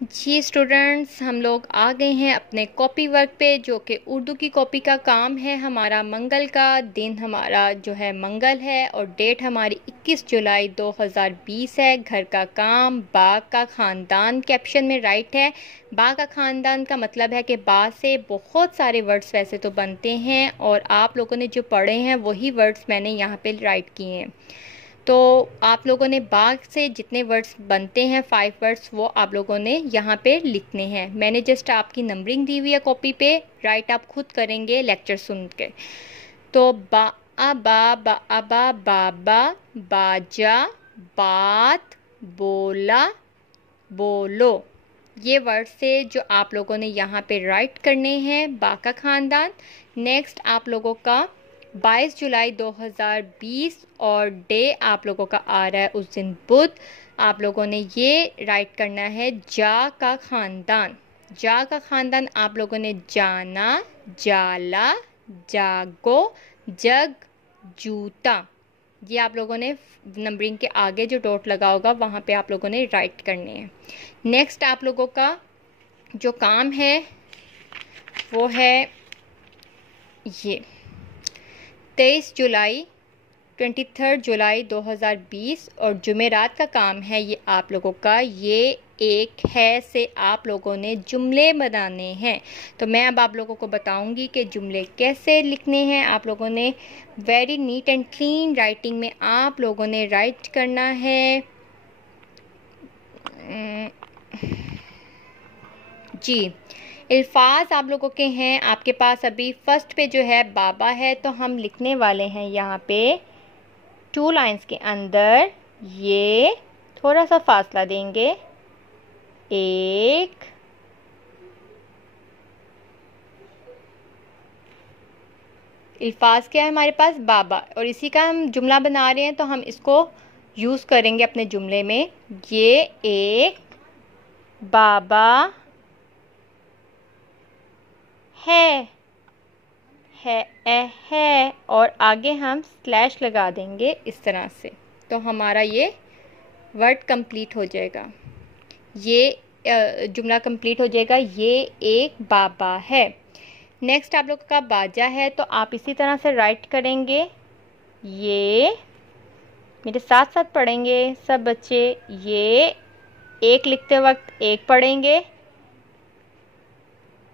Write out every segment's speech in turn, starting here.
जी students, हम लोग आ गए हैं अपने कॉपी वर्क पे, जो कि उर्दू की कॉपी का काम है हमारा। मंगल का दिन हमारा जो है मंगल है और डेट हमारी 21 जुलाई 2020 है। घर का काम बाग का ख़ानदान कैप्शन में राइट है। बाग का ख़ानदान का मतलब है कि बा से बहुत सारे वर्ड्स वैसे तो बनते हैं और आप लोगों ने जो पढ़े हैं वही वर्ड्स मैंने यहाँ पे राइट किए हैं। तो आप लोगों ने बाग से जितने वर्ड्स बनते हैं 5 वर्ड्स, वो आप लोगों ने यहाँ पे लिखने हैं। मैंने जस्ट आपकी नंबरिंग दी हुई है कॉपी पे, राइट आप खुद करेंगे लेक्चर सुन के। तो बा अबा बा अबा बाबा बाजा बात बोला बोलो, ये वर्ड से जो आप लोगों ने यहाँ पे राइट करने हैं बा का ख़ानदान। नेक्स्ट आप लोगों का 22 जुलाई 2020 और डे आप लोगों का आ रहा है उस दिन बुध। आप लोगों ने ये राइट करना है जा का ख़ानदान। जा का ख़ानदान आप लोगों ने जाना, जाला, जागो, जग, जूता, ये आप लोगों ने नंबरिंग के आगे जो डॉट लगा होगा वहाँ पे आप लोगों ने राइट करने हैं। नेक्स्ट आप लोगों का जो काम है वो है ये 23 जुलाई 2020 और जुमेरात का काम है ये आप लोगों का। ये एक है से आप लोगों ने जुमले बनाने हैं। तो मैं अब आप लोगों को बताऊंगी कि जुमले कैसे लिखने हैं। आप लोगों ने very neat and clean writing में आप लोगों ने राइट करना है। जी अल्फाज आप लोगों के हैं आपके पास। अभी फर्स्ट पे जो है बाबा है, तो हम लिखने वाले हैं यहाँ पे 2 लाइंस के अंदर ये थोड़ा सा फासला देंगे। एक अल्फाज क्या है हमारे पास बाबा, और इसी का हम जुमला बना रहे हैं तो हम इसको यूज़ करेंगे अपने जुमले में। ये एक बाबा है है और आगे हम स्लैश लगा देंगे इस तरह से, तो हमारा ये वर्ड कंप्लीट हो जाएगा। ये जुमला कंप्लीट हो जाएगा। ये एक बाबा है। नेक्स्ट आप लोग का बाजा है, तो आप इसी तरह से राइट करेंगे। ये मेरे साथ साथ पढ़ेंगे सब बच्चे। ये एक लिखते वक्त एक पढ़ेंगे।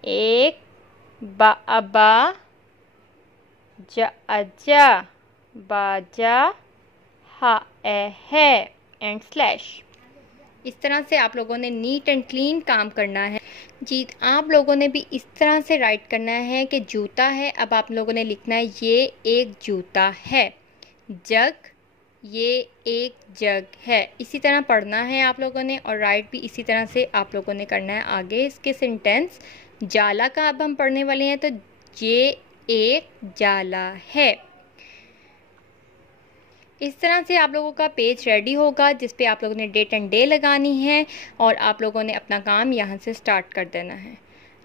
एक बाबा जा बाजा है एंड स्लैश। इस तरह से आप लोगों ने नीट एंड क्लीन काम करना है। जी आप लोगों ने भी इस तरह से राइट करना है कि जूता है, अब आप लोगों ने लिखना है ये एक जूता है। जग, ये एक जग है। इसी तरह पढ़ना है आप लोगों ने और राइट भी इसी तरह से आप लोगों ने करना है आगे इसके सेंटेंस। जाला का अब हम पढ़ने वाले हैं, तो ये एक जाला है। इस तरह से आप लोगों का पेज रेडी होगा जिस पे आप लोगों ने डेट एंड डे लगानी है और आप लोगों ने अपना काम यहाँ से स्टार्ट कर देना है।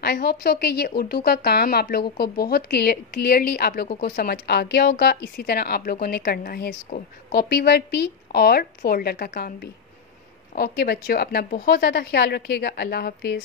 आई होप सो कि ये उर्दू का काम आप लोगों को बहुत क्लियरली आप लोगों को समझ आ गया होगा। इसी तरह आप लोगों ने करना है इसको, कॉपी वर्क भी और फोल्डर का काम भी। ओके बच्चों, अपना बहुत ज़्यादा ख्याल रखिएगा। अल्लाह हाफिज़।